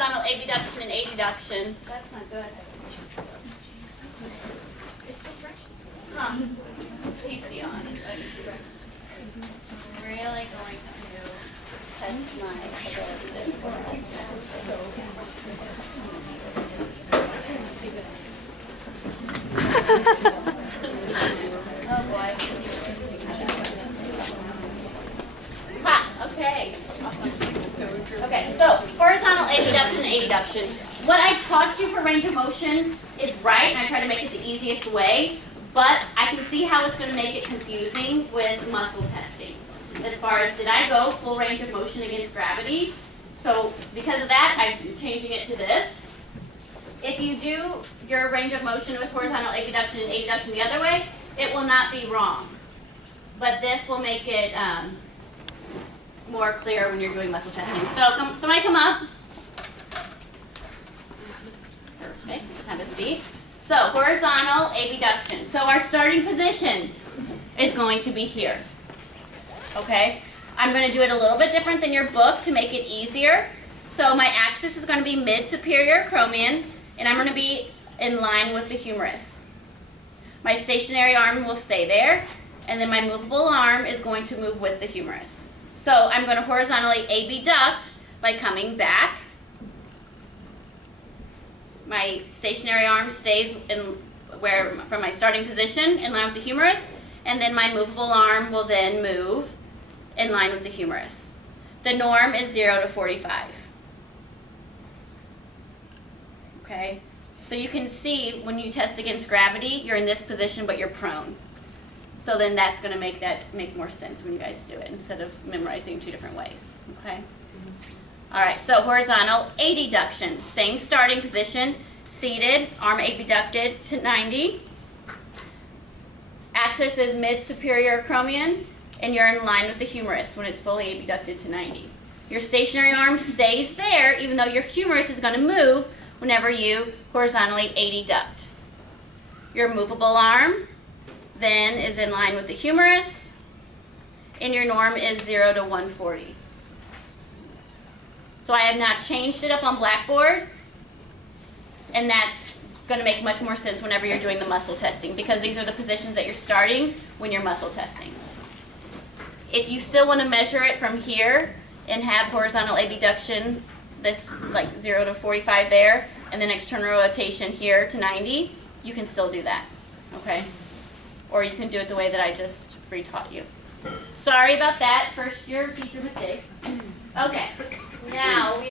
horizontal abduction and adduction. That's not good. Huh. PC on. I'm really going to test my ability. Oh boy. Ha, okay. Okay, so horizontal abduction and adduction. What I taught you for range of motion is right, and I try to make it the easiest way, but I can see how it's going to make it confusing with muscle testing. As far as, did I go full range of motion against gravity? So because of that, I'm changing it to this. If you do your range of motion with horizontal abduction and adduction the other way, it will not be wrong. But this will make it more clear when you're doing muscle testing. So somebody come up. Perfect. Have a seat. So horizontal abduction. So our starting position is going to be here. Okay? I'm going to do it a little bit different than your book to make it easier. So my axis is going to be mid-superior acromion, and I'm going to be in line with the humerus. My stationary arm will stay there, and then my movable arm is going to move with the humerus. So I'm going to horizontally abduct by coming back. My stationary arm stays from my starting position in line with the humerus, and then my movable arm will then move in line with the humerus. The norm is 0 to 45. Okay? So you can see when you test against gravity, you're in this position, but you're prone. So then that's going to make more sense when you guys do it instead of memorizing two different ways. Okay? All right, so horizontal adduction. Same starting position, seated, arm abducted to 90. Axis is mid-superior acromion, and you're in line with the humerus when it's fully abducted to 90. Your stationary arm stays there, even though your humerus is going to move whenever you horizontally adduct. Your movable arm then is in line with the humerus, and your norm is 0 to 140. So I have not changed it up on Blackboard, and that's going to make much more sense whenever you're doing the muscle testing, because these are the positions that you're starting when you're muscle testing. If you still want to measure it from here and have horizontal abduction, this like 0 to 45 there, and then external rotation here to 90, you can still do that, okay? Or you can do it the way that I just retaught you. Sorry about that, first year teacher mistake. Okay, now we